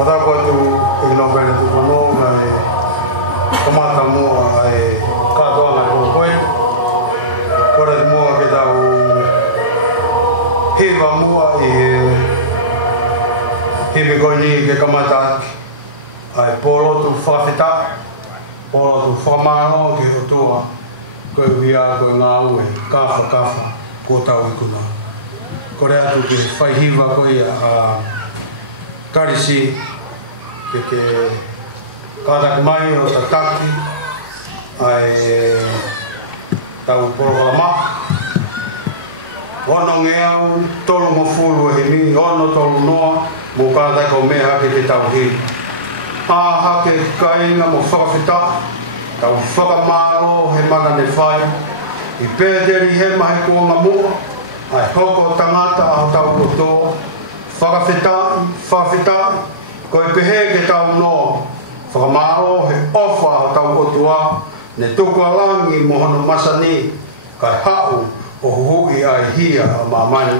Kata ko tu ino bene tu no ai kamata mo ai katoa na ko koe. Kore mo ke tau hiva mo i hivi koni ke kamata ai polo tu whawhita, polo tu whamano ke hotua, koe via koe ngā ue, kawha, ko tau i kuna. Kore atu ke whaihiwa koe a karisi, ke kātaki mai o tataki, ai tau porokalama. Ono nge au, tolu mo fulu he mi, ono tolu noa, mo kātaki o mea ke te tau hi. Aha ke kainga mo whakawhita, tau whakamaro he mana ne whai, i pēteri he mahi kuonga mua, ai hoko tangata aho tau koto, whakawhita, koe pehe ke tau noa, whakamaro he ofa aho tau kotoa, ne tukua langi mohono masani, kai hau o huhui ai hia a mamani.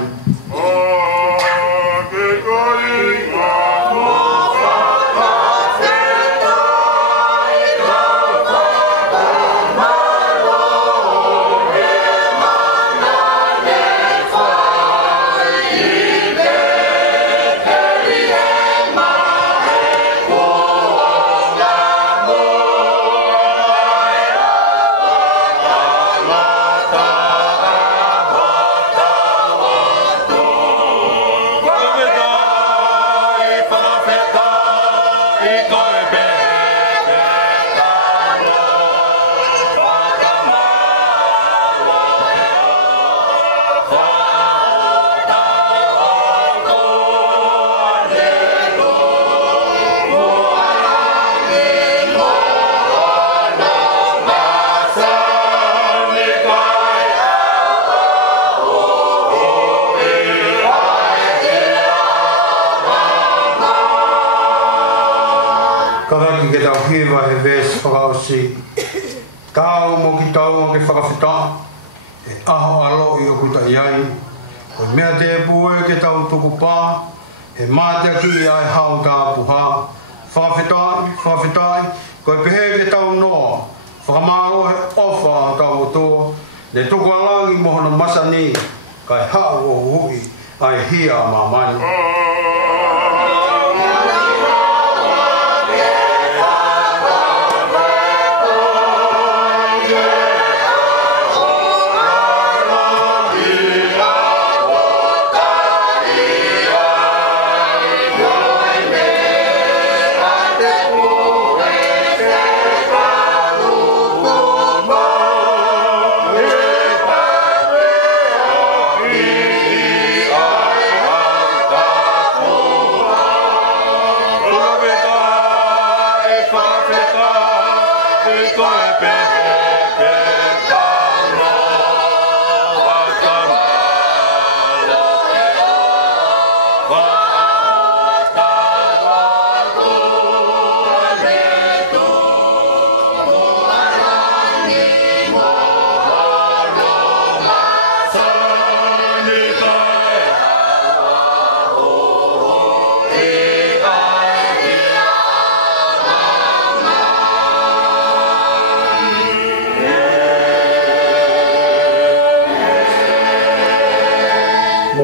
Kawaki ke tau hiwa he ves whakausi. Tau mo ki tau mo ke whakawhita. E aho alo i o kuta iai. Ko mea te pue ke tau tuku pā. E mātea ki ai hau tā puha. Whakawhitai. Ko e pehe ke tau noa. Whakamaro he ofa tau o tō. Le tuku alangi mohono masani. Kai hau o hui ai hia mamani.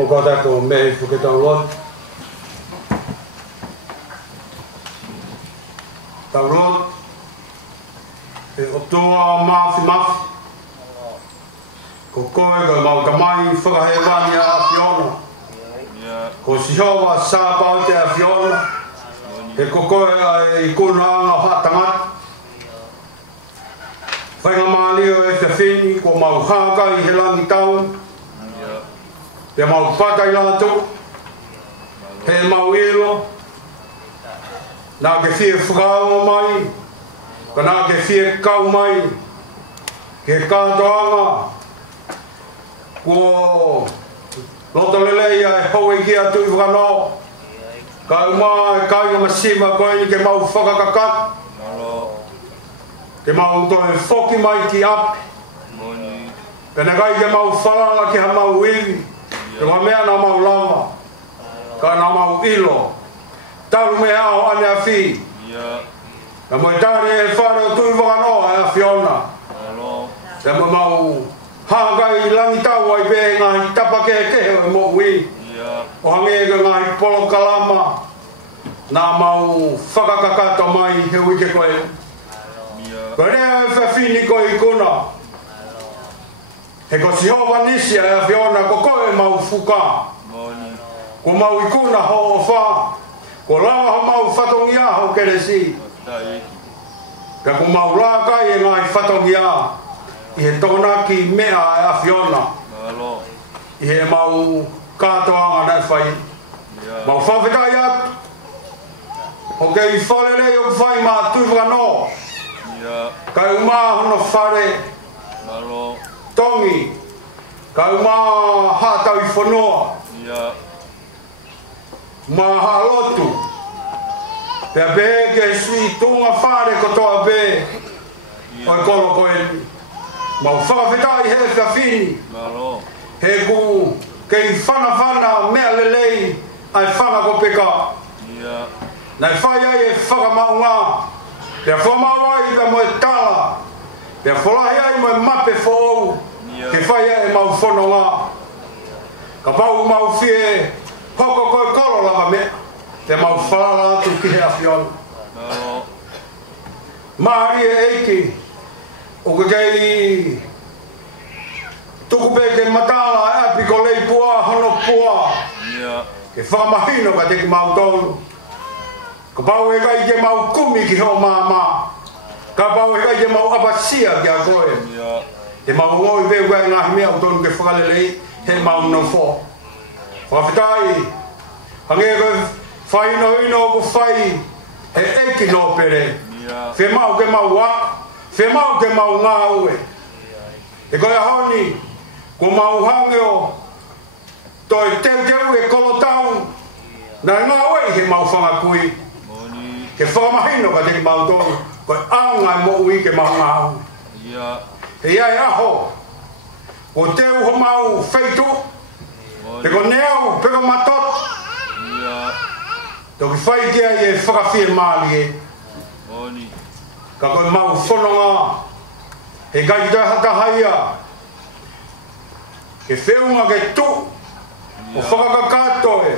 Kata ko me fuke tau lot. Tau lot. E o toa mafi. Ko koe ka mau kamai whakahewani a Fiona. Ko sihowa sāpau te a Fiona. E ko koe i kunanga whatangat. Whainga mālio e te whini ko mau hāka i he langi tau. Te mau patai lātou, he mau ilo, nā ke whie whakāo mai, ka nā ke whie kau mai, ke kātoanga, ko loto lelei ai hoi ki atu i whanau, ka umā e kāinga masima koe ni ke mau whakakakat, ke mau toi whoki mai ki api, ka nā kai ke mau whalala ki ha mau iwi, Te mea nā mau lama, ka nā mau ilo, talu me ao ane a fi. Na mo tari e whare o tui whakanoa e a Fiona. Te mo mau hangai langi tau ai pe ngahi tapa kehe o mo ui. O hange e ngahi polo kalama. Na mau whakakakato mai he wike koe. Koe rea e whawhini koe i kuna. He ko Sihova nisi a Fiona ko koe mau fuka. Ko mau i kuna ho o wha. Ko lawa ho mau whatongi a ho keresi. Ka ko mau la kai e ngai whatongi a. I he tona ki mea e a Fiona. I he mau katoanga na whai. Mau whawhetai atu. O ke i whale rei o whai ma tui whakano. Kai umaa hono whare. Tongi. Kai umaa hātau i whanua. Ma halotu. Pea be ke sui tunga whare kotoa be. Oi kolo koe. Mau whakawhetai he whiawhini. He ku kei whana mea lelei ai whana ko peka. Nai whai ai e whakamaunga. Pea whamawai da mo e tala. Pea wholahi ai mo e mape whou. Ke whai ai e mau whanonga. Ka pau mau fie hoko koe kolo lava mea. Te mau whalala atu ki he a Fiona. Mahari e eiki. O ke kei tuku pe ke matala e api ko lei pua, hono pua. Ke whakamahino ka te ki mau tolu. Ka pau e kai ke mau kumi ki ho mama. Ka pau e kai ke mau apasia ki a koe. Te mau ngoi pe ua ngahi mea o tonu ke whakalelei he mau no fo. Whawhitai. Hange koe whaino ino ku whai he eiki no pere. Whe mau ke mau wak. Whe mau ke mau ngā ue. E koe honi, ko mau hangeo, toi teu e kolotau, na ngā ue he mau whangakui. Ke whakamahino ka teki mau tonu, koe aunga mo ui ke mau ngā ue. He iai aho, ko teu ho mau feitu, pe ko neo, pe ko matot, toki whai kia i e whakawhir maali e. Ka koe mau whanonga, he kai toi hata haia, ke whiunga ke tu, o whakakakato e.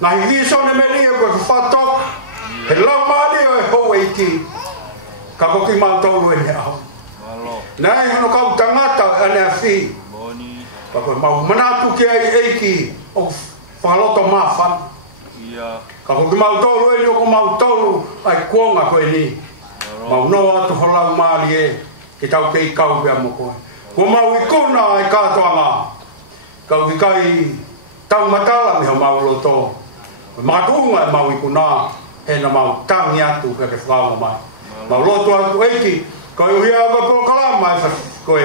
Ngahi visone me lia koe whatok, he lau maali o e hou e ki, ka koki mau tolu e ne au. Nai hono kau tangata ane a whi, ka koe mau manatu ki ai eiki, o whakaloto mawhan. Ka koki mau tolu e ni o ko mau tolu, ai kuonga koe ni. Mau noa tu holau maali e, ke tau kei kau pia mo koe. Ko mau i kuna ai kātoanga, kau ki kai tau matala mi ho mau loto. Matunga e mau i kuna, he na mau tangi atu ke whakao mai. Mau loto atu eiki, kai uhia ka po kalama e koe.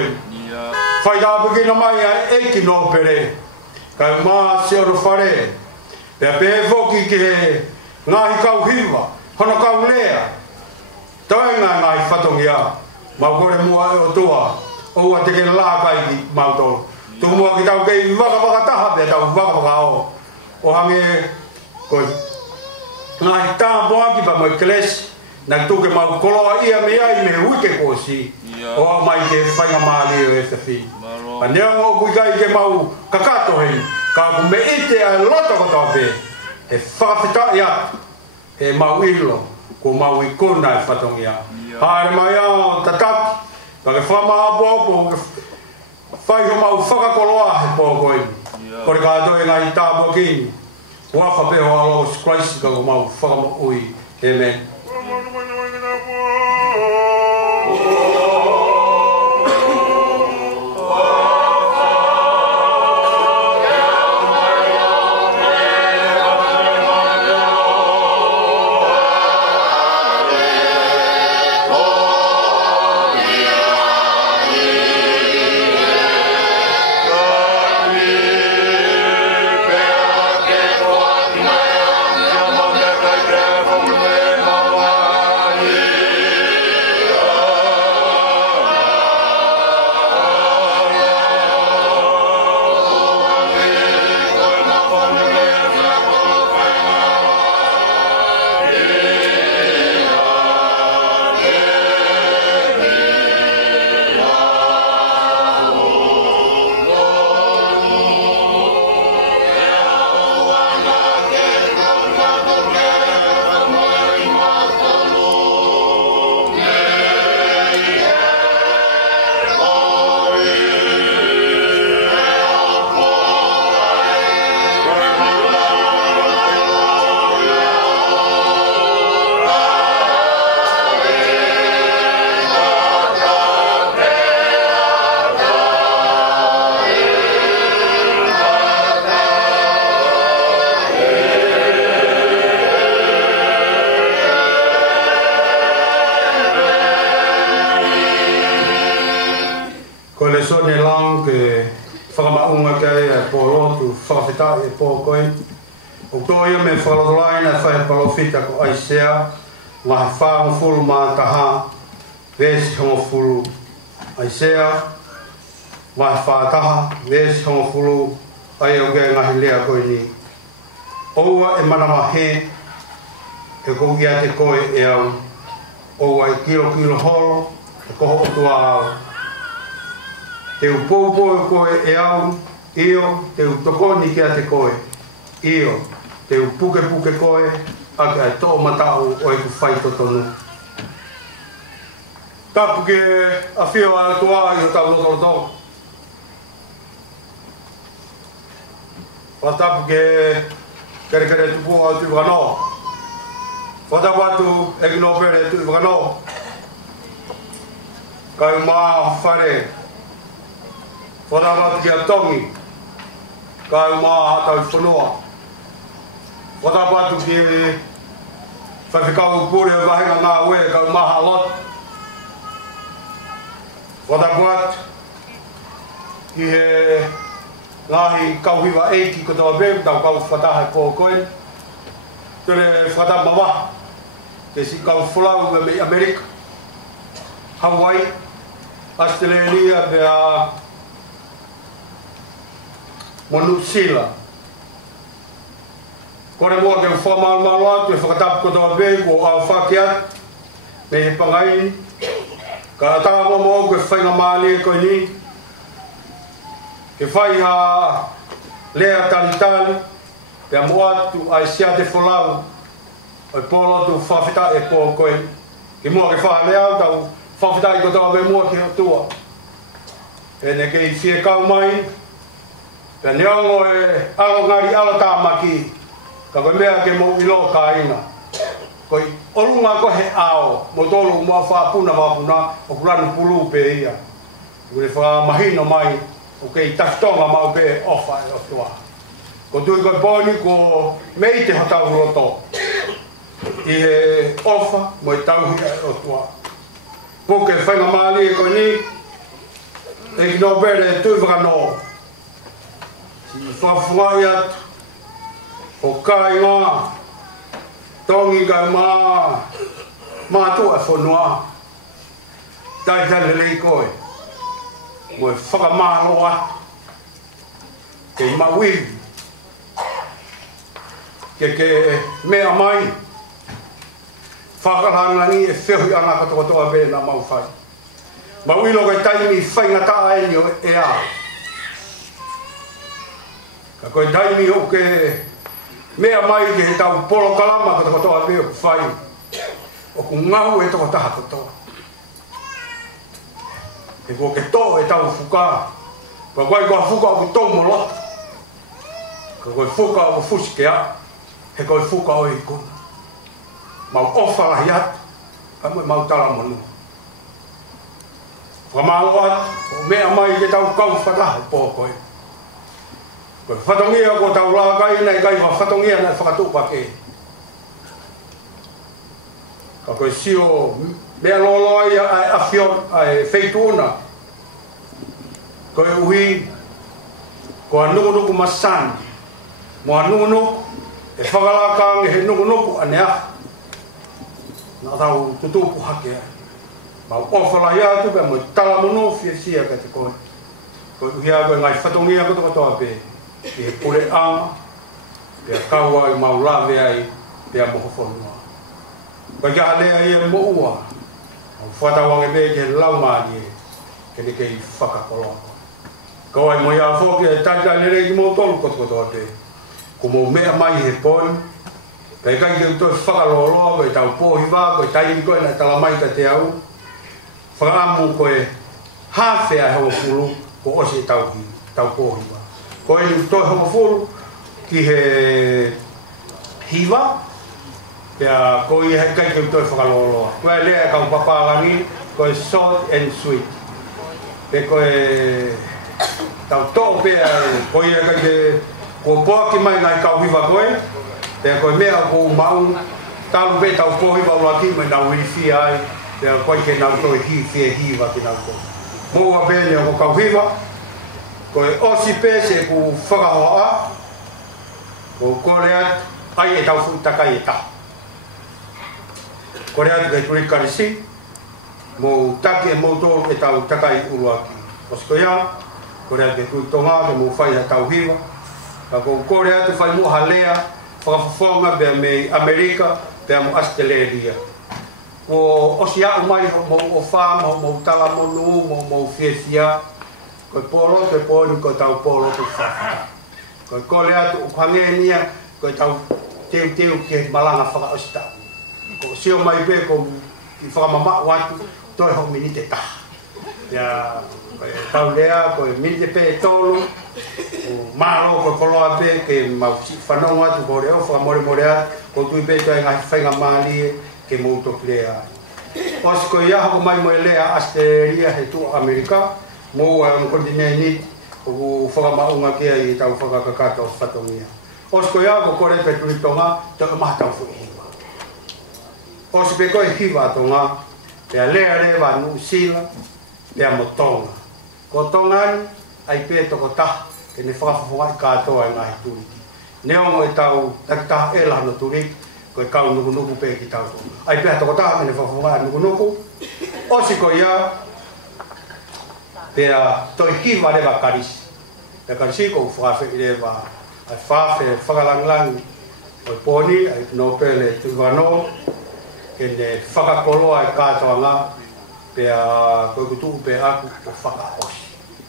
Whai tāpuki na mai ai eiki no pere, kai maa se oro whare. Pea pe foki ki he ngahi kau hiwa, hono kau lea. Toi ngai whatongi a, mau kore mua e o tua, oua te ke lākai ki mau tolu. Tu mua ki tau kei waka taha pia tau waka o. O hange, koe, ngai tāmpo aki pa moi klesi, na tu ke mau koloa ia me ai me huike kosi, o mai ke whainga maali o e te whi. A nea ngō kui kai ke mau kakato hei, ka ku me ite ai loto koto pe, he whakawhitai atu, he mau ilo. Ko mau i kona e whatongi a. Haere mai ao tataki, ka ke whama apo, whai ho mau whakakoloa he pōkoi. Kore kātoe ngai tāpua kini. Wafa peho alo Christ ka ko mau whakamo ui. Amen. Oh whakawhita e pōkoe. O tōia me whakalotolaina whae palofita ko Aisea, ngā he whāngu fulu mā taha, vesi hongo fulu Aisea, ngā he whātaha, vesi hongo fulu ai o gai ngahi lea koe ni. Oua e manama he, e kou ia te koe e au, oua e kilo holo, e koho o tua au. Te upoupo e koe e au, io, te utokoni kia te koe, io, te upuke koe, aka e tō matau o e ku whaito tonu. Tapu ke a whio a tua i o tau lotoloto. Watapu ke kere tupu o tu whanau. Watapu atu e kino pere tu whanau. Kai maa whare. Watapu atu ki a tongi. Kai maa hatau whanua. Watapu atu ki whawhikau pūre o wahinga ngā ue kai maa halot. Watapu atu ki he ngahi kauhiwa eiki ko tawa beu, tau kau whataha e pōkoe. Tere whataha mawa, te si kau whulau me Amerika, Hawaii, Australia, mea New Zealand. Kore mua ke whamau atu e whakatapu ko tawa beu, o au whakiat, me he pangaini, ka atawa momo koe whainga maali e koe ni, ke whai ha lea talitali, pia mua atu ai sia te wholau, oi polo tu whawhita e pōkoe. Ke mua ke wha lea, tau whawhita i ko tawa me mua ki hatua. E ne ke i whie kau mai, pia neongo e alo ngari alo tāmaki, ka koe mea ke mo ilo ka ina. Koi olunga ko he ao, mo tolu mua whapuna o kuranu pulu pe ia. Ure wha mahino mai, okay, taftonga mau pe ofa e o tua. Ko tui koe pōni ko mei te hatau roto. I he ofa mo i tauhi e o tua. Puke whainga maali e koe ni, e ki no pere tui whakano. Si whafungai atu, o kai ngā, tongi kai mā tua e whanua. Tai tane lei koe. Mo e whakamālo atu, ke i mawiri, ke mea mai, whakarangangi e whihui ana katoa bēna mau whai. Mawilo kai taimi whainga taa eni o e a. Ka koe taimi o ke mea mai ke he tau polo kalama katoa bēna o whai. O ku ngahu e toko taha katoa. E ko ke tō e tau whuka. Ka koe kua whuka o ku tō molo. Ka koe whuka o ku fuske a. He koe whuka o i kuna. Mau ofa lahi atu. Ka moe mau tala manu. Whamalo atu. O mea mai ke tau kau whataha pōkoe. Koe whatongia ko tau la kai nei kai whatongia nei whakatupa ke. Ka koe sio mea lolo ai a whion ai feituuna. Koe uhi, ko a nukunuku masani. Mo a nukunuku, e whakalakang e he nukunuku anea. Nā tau tutupu hake ai. Mau ofalai atu pia mo tala mono fia sia ka te koe. Koe uhi a koe ngai whatongia koto katoa pe. I he pure ama, pia kaua i mau lawe ai, pia moho whanua. Koe kia alea i e mo ua. Whatawange me ke laumani e, ke ne kei whakakolongo. Kau ai mo ia whoki e taita nere ki mo tolu koto pe. Ko mo mea mai he poi, kai kai ke utoi whakaloloa, koe tau pōhi wā, koe tairi koe na tala mai ka te au. Whakaamu koe hawhea hewa fulu, ko ose tau pōhi wā. Koe ni utoi hewa fulu, ki he hiwa, pia koe i kai ke utoi whakaloloa. Koe lea kau papalangi, koe short and sweet. Pe koe tau tō pia, koe i kai ke ko poaki mai ngai kau hiwa koe, pia koe mea ko mau, talu pe tau pōhiwa uraki mai nau hiwhi ai, pia koe ke nau toi hiwa ki nau koe. Moua pēne o kau hiwa, koe osi pē se ku whakahoa, o kore ai e tau fu takai e ta kore atu ke turi karisi mo take mo to e tau takai uruaki o skoia kore atu ke turi tonga ke mo fai tau hiwa ka ko kore atu fai mo halea whakafonga be me Amerika be mo Australia o osia umai mo o fa mo tala mo nu mo fiesia ko polo te polo ko tau polo ko fa ko kole atu pangenia ko tau teu ke malanga whaka osta ko sio mai be ko i whakamama watu toi ho minite ta ya tau lea ko minite pe tolu o malo ko koloa pe ke mau si whanonga tu ko reo whakamore morea ko tui pe toi ngai whainga mali ke mouto lea os ko ia ho mai mo lea Australia he tu Amerika mo am kontinenti o whakamaunga ke ai tau whakakakato whatongia os ko ia ko kore pe tui tonga te mahatau fu hiwa os pe ko hiwa tonga pe lea rewa nu sila pe motonga ko tonga ai pe to ko ta ke ne whakafoa ka to ai ngai turi ne o e tau takta ela no turi ko ka no no pe ki tau ai pe to ko ta ne whakafoa no no o si ko ia pe to hiwa rewa karis te karisi ko whaafe rewa ai whaafe whakalanglang o poni ai no pele tu vano ke ne whakakoloa e kātoanga pe ko kutu pe aku o whakaosi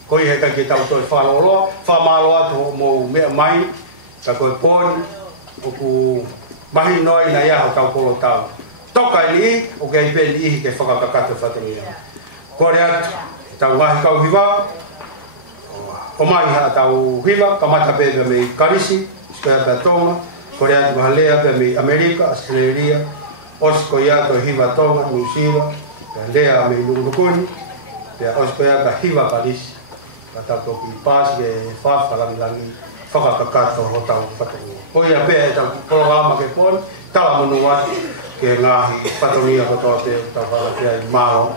ko i heka ki tau toi whaloloa whamaloa to mo mea mai ka koe poni o ku mahi noi na ia ho tau polo tau toka ili o ke ipe li ke whakakakato whatangia kore atu tau wahi kau hiwa o mai ha tau hiwa kamata bebe me karisi skoia pe tonga kore atu mahalea pe me Amerika Australia osko ia to hiwa tonga New Zealand pe lea me nukuni pe osko ia ka hiwa karisi kata ko ki pas ke fa langi whakakakato ho tau whatangia o ia pe tau programa ke pon tala monua ke ngahi whatangia ho toa te tau whala pe ai maro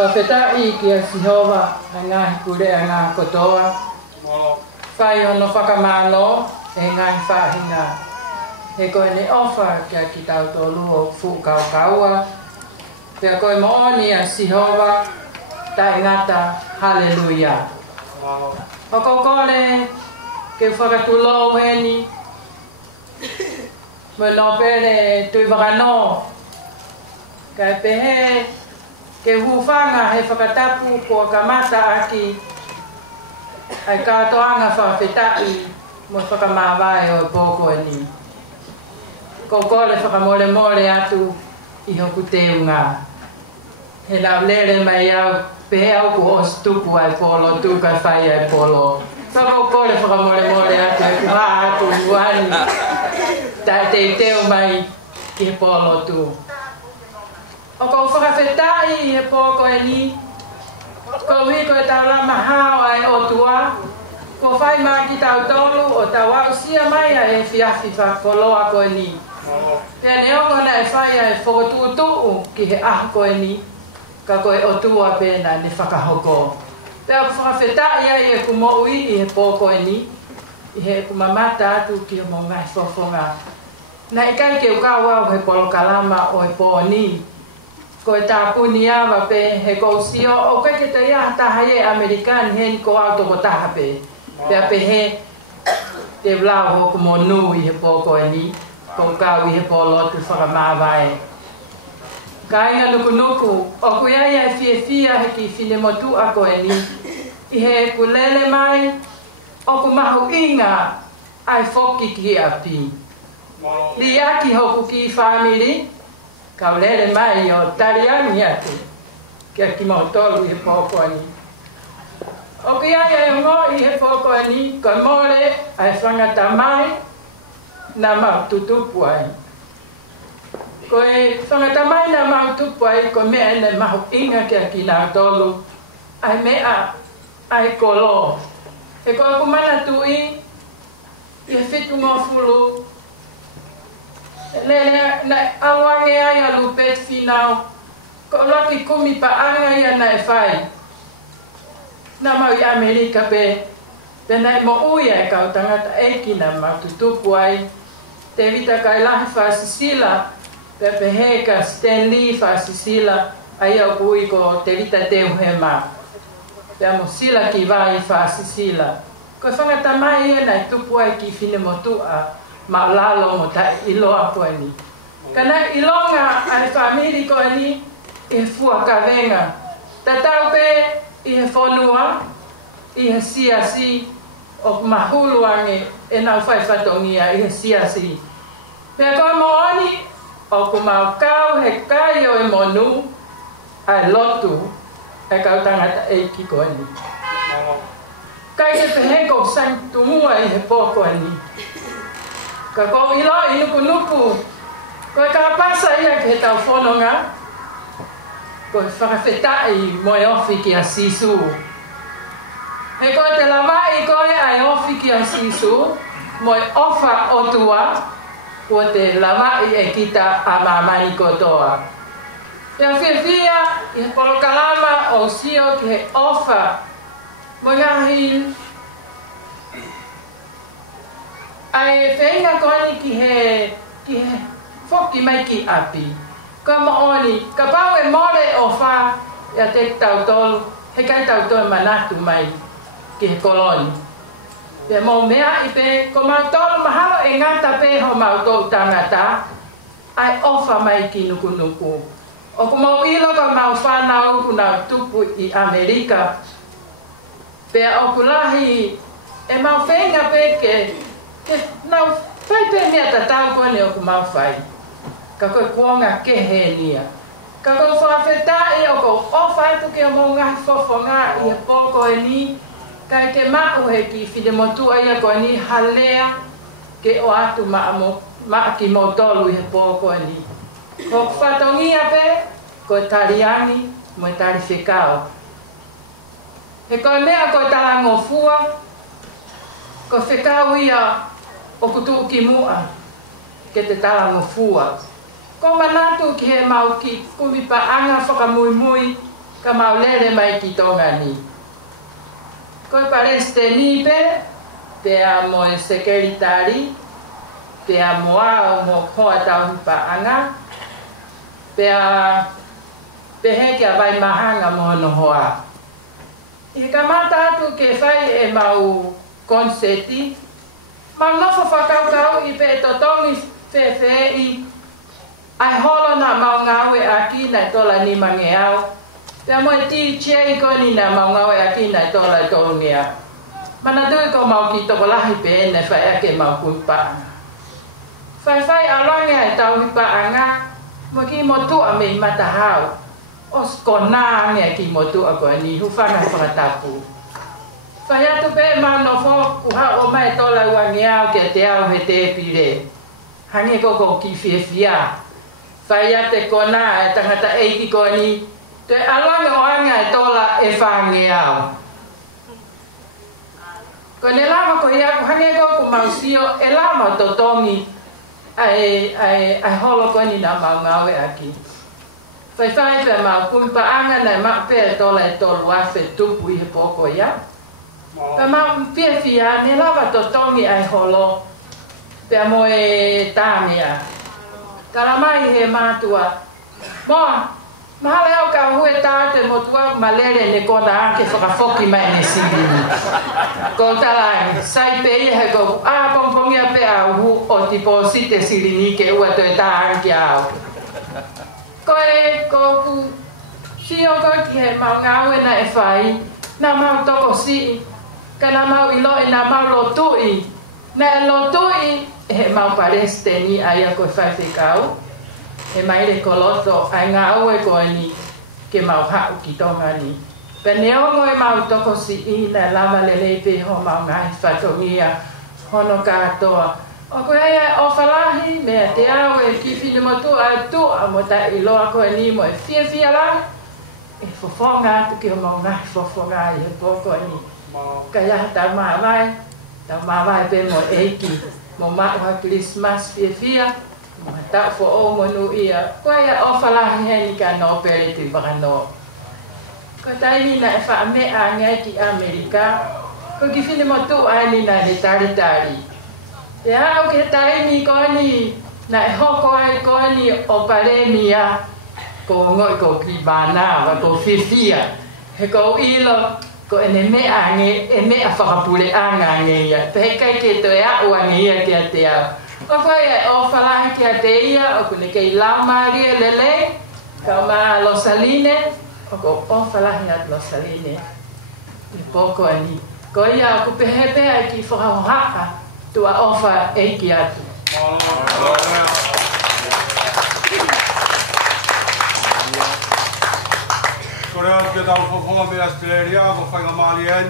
Whawhetai ki a Sihova a ngahi kure a ngā kotoa. Whai ono whakamālo e ngahi whahinga. He koe ne ofa kia ki tau tō luo fukau kaua. Pea koe mooni a Sihova tai ngata haleluia. Hoko kore ke whakatulou heni. Me no pere tui wakano. Kai pehe ke hufanga he whakatapu ko kamata aki ai katoanga whawhetai mo whakamāwai o pōko e ni. Ko kore whakamole mole atu i hoku teunga. He lau lere mai au pehe au ku os tupu ai polo, tukai whai ai polo. Ko kore whakamole mole atu e kuha atu uani. Tai te teo mai ki he polo tu. O ko whakawhetai he pōko e ni, ko hiko e tau lama hao ai o tua, ko whai mā ki tau tolu o tau au sia mai a e whiawhi whakoloa ko e ni. Pea ne ongo na e whai a e whakotuutuu ki he aho ko e ni, ka koe o tua pēna ne whakahoko. Pea ko whakawhetai ai e kumoi i he pōko e ni, i he kumamata atu ki o mo ngai whawhonga. Na i kai ke ukawau he polo kalama o e pō ni, ko e tāpuni awa pe he kousio o kai ke te ia taha e Amerikani he ni ko auto ko taha pe. Pea pe he te blau hoku mo nui he pōko e ni, ko kau i he pōlotu whakamāwae. Ka inga nuku nuku, o kuia ia e fia he ki whine motu a ko e ni, i he kulele mai, o ku mahu inga ai whoki ki api. Li aki hoku ki family, kau lere mai o tariani atu, kia ki mau tolu i he pōko ni. O ki ai e ngo i he pōko ni, ko mole ai whangata mai, na mau tutupu ai. Ko e whangata mai na mau tupu ai, ko mea ene mahu inga kia ki nā tolu, ai mea ai kolo. E ko aku mana tui, i he whitu ngofulu, Lele na awange ai alu pet finau. Ko laki kumi pa anga ia na e whai. Na mau i Amerika pe. Pe nai mo uia e kau tangata eki na mau tutupu ai. Te vita kai lahi whasisila. Pe pe heka Stanley whasisila. Ai au kui ko te vita teu he ma. Pe amo sila ki vai whasisila. Ko whangata mai ia na e tupu ai ki whine motua. Ma lalo mo ta iloa ko ni. Kana ilonga ai family ko ni e fua kavenga. Tatau pe i he fonua, i he siasi o mahulu ange e nau whai whatongia i he siasi. Pea koe mo oni o ku mau kau he kai o e monu ai lotu e kau tangata eiki ko ni. Kai ke peheko sang tumua i he pōko ni. Ka ko ilo i nuku nuku, ko e ka pasa ia ke tau whanonga, ko e whakawhetai mo e ofi ki a sisu. He ko te lawai ko e ai ofi ki a sisu, mo e ofa o tua, ko te lawai e kita a mamani kotoa. Pea whiawhia i he polokalama o sio ki he ofa, mo ngahi ai whainga koni ki he whoki mai ki api. Ka maoni, ka pau e more o wha ia te tautolu, he kai tautolu manatu mai ki he koloni. Pea mo mea i pe, ko mautolu mahalo e ngata pe ho mautolu tangata, ai ofa mai ki nuku nuku. O ku mau ilo ka mau whanau ku nau tupu i Amerika. Pea o ku lahi e mau whainga pe ke nau whai pe mea ta tau kone o ku mau whai. Ka koe kuonga ke he nia. Ka koe whawhetai o ko whai tuke o mo ngahi whawhonga i he pōko e ni. Kai ke mau he ki whine motua ia koe ni halea ke o atu maa ki mo tolu i he pōko e ni. Ko whatongia pe, koe tariani mo e tari whekao. He koe mea koe talango fua, ko whekao ia o kutu ki mua ke te talango fua. Ko manatu ki he mau ki kumi pa anga whakamui mui ka maulele mai ki tonga ni. Koe pareste ni pe a mo e sekeritari, pe a moa o mo hoa tau paanga, pe he kia vai mahanga mo no hoa. I ka mata atu ke whai e mau konseti, mau nofo whakaukau i pe totongi whewhe i ai holo na mau ngawe aki na tola ni mangeau. Pea mo e ti chia i koni na mau ngawe aki na tola tolngea. Mana tui ko mau ki toko lahi pe ne whai ake mau kumpa. Whai alonge ai tau hipa anga, mo ki mo tua me i matahau. Os kona nge ki mo tua ko ni hufana whakatapu. Whai atu pe mau no fo kuha o mai tola uangeau ke te au he te pire. Hange koko ki whiawhia. Whai ate kona e tangata eiki ko ni, te alonge o anga e tola e whangeau. Ko ne lama ko ia hange ko mausio e lama totongi ai holo ko ni na mau ngawe aki. Whai pe mau kumpa anga na ma pe tola e tolu afe tupu i he poko ia. Pa mau whiawhia ne lama totongi ai holo pe mo e tamia. Kala mai he mātua. Moa, mahale au ka hue tāte motua malere ne kona ake whakafoki mai ne singini. Ko talai, sai pe ia he ko pongpongia pe au o tipo site sirini ke ua to e tā anki au. Ko ku sio ko ki he mau ngawe na e whai, na mau toko si, ka na mau ilo e na mau lotui. Na e lotui, he mau pareste ni aia koe whaiwhikau. He mai re koloto ai ngā ue koe ni ke mau hau ki tonga ni. Pe neongo e mau toko si ina lama lelei pe ho mau ngai whatongia hono katoa. O koe aia o whalahi mea te au e ki whinu motu a tua mo ta iloa koe ni mo e whiawhia la. E fofonga atu ki o mau ngai fofonga i he poko ni. Ka ia tau mawai pe mo eiki. Mo maua Christmas whiawhia. Mo tau fo o monu ia. Koe ia o whalahi heni ka no pere tu whakano. Ko taimi na e wha mea ngai ki Amerika. Ko ki whine motu aini na he taritari. E au ke taimi koe ni na e hoko ai koe ni o paremia. Ko ngoi ko ki bānawa, ko whiwhia. He ko ilo. Ko ene mea nge, e mea whakapule anga nge ia. Te kai ke to e au ange ia kia te au. O koe e o whalahi kia te ia, o kune kei lau maria lele, ka ma Losaline, o ko o whalahi at Losaline. I poko ani. Ko ia o kupehepe ai ki whakahohaka, tua ofa eiki atu. Korea ke tau whawhonga me Australia, ko whainga Mālian.